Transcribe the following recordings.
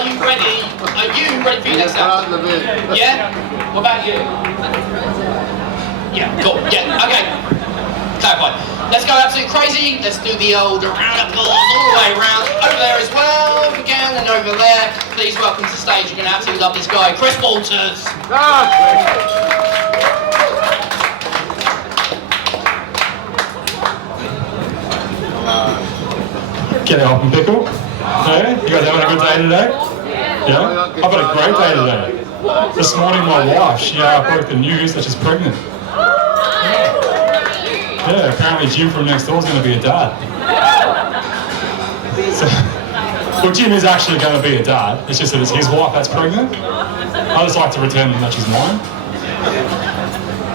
Are you ready? Are you ready for your next action? Yeah? What about you? Yeah, cool. Yeah, okay. Clarify. Let's go absolutely crazy. Let's do the old round of applause all the way around. Over there as well, if we can, and over there. Please welcome to the stage. You're going to absolutely love this guy, Chris Walters. G'day, Hop Pickle. Hey, you guys having a good day today? Yeah? I've had a great day today. This morning my wife, she broke the news that she's pregnant. Yeah, apparently Jim from next door is going to be a dad. So, well, Jim is actually going to be a dad. It's just that it's his wife that's pregnant. I just like to pretend that she's mine.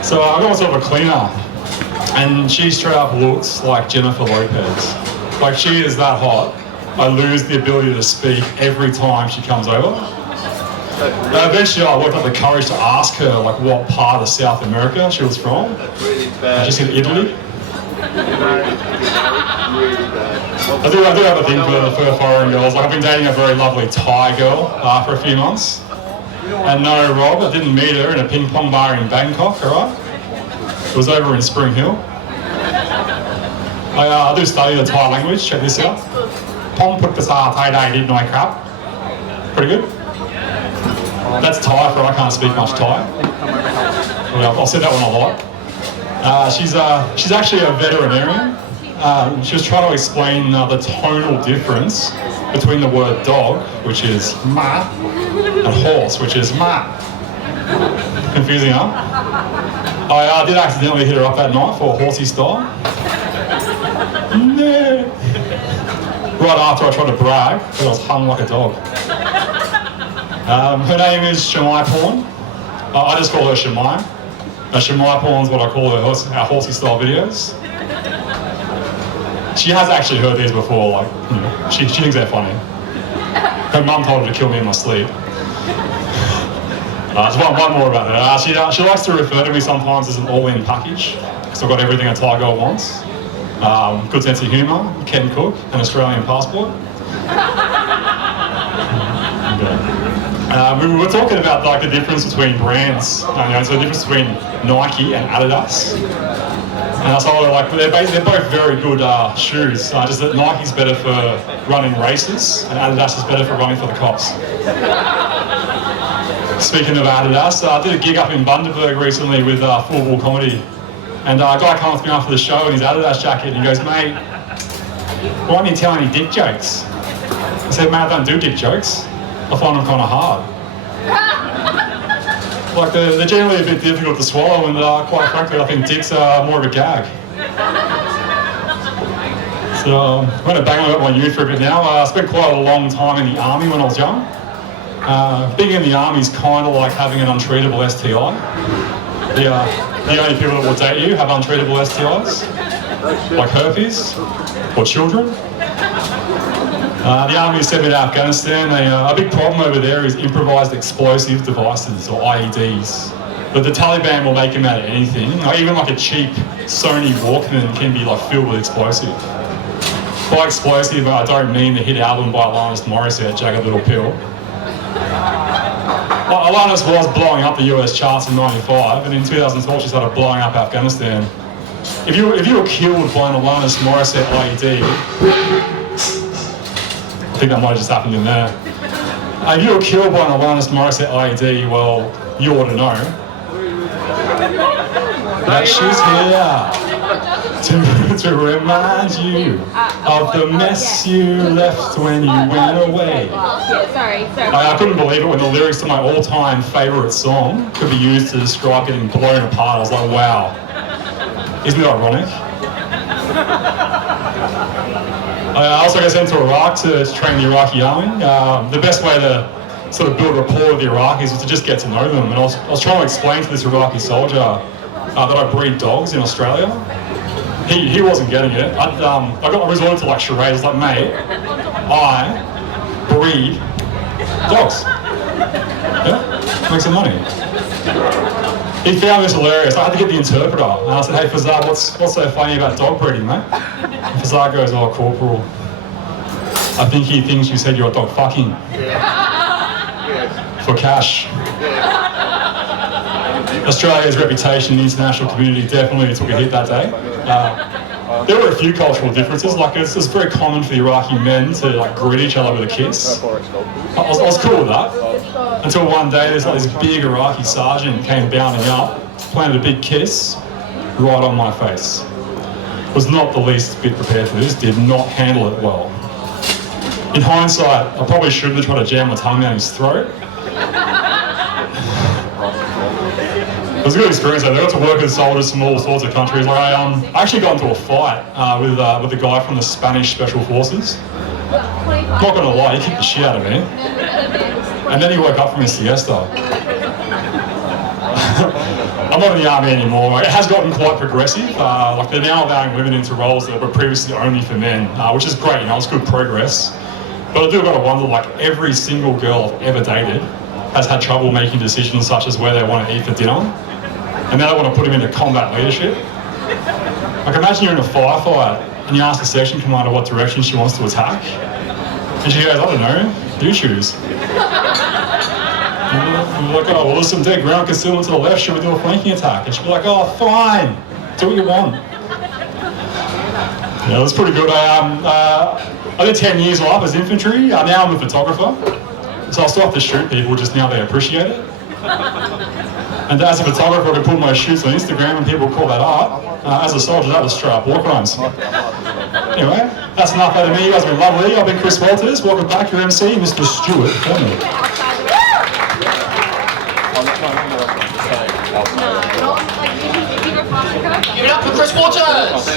So I got myself a cleaner, and she straight up looks like Jennifer Lopez. Like, she is that hot. I lose the ability to speak every time she comes over. Eventually I worked up the courage to ask her like what part of South America she was from. She said Italy. I do have a thing for foreign girls. Like, I've been dating a very lovely Thai girl for a few months. And no, Rob, I didn't meet her in a ping pong bar in Bangkok, alright? It was over in Spring Hill. I do study the Thai language, check this out. Pong put pasar Thai Dai did noi krap. Pretty good. That's Thai for I can't speak much Thai. I'll say that one a lot. She's actually a veterinarian. She was trying to explain the tonal difference between the word dog, which is ma, and horse, which is ma. Confusing, huh? I did accidentally hit her up that night for horsey style. No. Right after I tried to brag, because I was hung like a dog. Her name is Shamai Porn. I just call her Shamai. Shamai Porn is what I call our horsey style videos. She has actually heard these before, like, you know, she thinks they're funny. Her mum told her to kill me in my sleep. There's one more about her. She likes to refer to me sometimes as an all-in package, because I've got everything a Thai girl wants. Good sense of humour, Ken Cook, an Australian passport. We were talking about like the difference between brands, so the difference between Nike and Adidas. And I told her like they're both very good shoes. Just that Nike's better for running races and Adidas is better for running for the cops. Speaking of Adidas, I did a gig up in Bundaberg recently with Full Ball Comedy. And a guy comes to me after the show in his Adidas jacket and he goes, "Mate, why don't you tell any dick jokes?" I said, "Mate, I don't do dick jokes. I find them kind of hard." Like, they're generally a bit difficult to swallow, and quite frankly, I think dicks are more of a gag. So I'm going to bang on about my youth for a bit now. I spent quite a long time in the army when I was young. Being in the army is kind of like having an untreatable STI. The only people that will date you have untreatable STIs, like herpes or children. The army sent me to Afghanistan. A big problem over there is improvised explosive devices, or IEDs. But the Taliban will make them out of anything. Even like a cheap Sony Walkman can be like filled with explosive. By explosive, I don't mean the hit album by Alanis Morissette, Jagged Little Pill. Alanis was blowing up the US charts in '95, and in 2012 she started blowing up Afghanistan. If you were killed by an Alanis Morissette IED, I think that might have just happened in there. If you were killed by an Alanis Morissette IED, well, you ought to know that she's here to remind you of the mess you left when you went away. Sorry. I couldn't believe it when the lyrics to my all-time favourite song could be used to describe getting blown apart. I was like, wow, isn't it ironic? I also got sent to Iraq to train the Iraqi army. The best way to sort of build rapport with the Iraqis is to just get to know them. And I was trying to explain to this Iraqi soldier that I breed dogs in Australia. He wasn't getting it. I resorted to like charades. Like, mate, I breed dogs. Yeah, make some money. He found this hilarious. I had to get the interpreter. And I said, "Hey, Fazar, what's so funny about dog breeding, mate?" And Fazar goes, "Oh, Corporal, I think he thinks you said you're dog fucking." for cash. Australia's reputation in the international community definitely took a hit that day. There were a few cultural differences, like it's very common for the Iraqi men to like greet each other with a kiss. I was cool with that, until one day there's like this big Iraqi sergeant came bounding up, planted a big kiss right on my face. Was not the least bit prepared for this, did not handle it well. In hindsight, I probably shouldn't have tried to jam my tongue down his throat. It was a good experience though. They got to work with soldiers from all sorts of countries. Like I actually got into a fight with a guy from the Spanish Special Forces. I'm not gonna lie, he kicked the shit out of me. And then he woke up from his siesta. I'm not in the army anymore. It has gotten quite progressive. Like they're now allowing women into roles that were previously only for men, which is great. You know, it's good progress. But I do gotta wonder, like every single girl I've ever dated has had trouble making decisions such as where they want to eat for dinner. And now they want to put them into combat leadership. Like imagine you're in a firefight and you ask the section commander what direction she wants to attack. And she goes, I don't know, you choose. And you're like, oh, well there's some dead ground concealment to the left, should we do a flanking attack? And she'll be like, oh, fine, do what you want. Yeah, that's pretty good. I did 10 years off as infantry, now I'm a photographer. So I still have to shoot people, just now they appreciate it. And as a photographer, I can put my shoots on Instagram and people call that art. As a soldier, that was straight up war crimes. Anyway, that's enough out of me. You guys have been lovely. I've been Chris Walters. Welcome back, your MC, Mr. Stuart Fleming. Give it up for Chris Walters!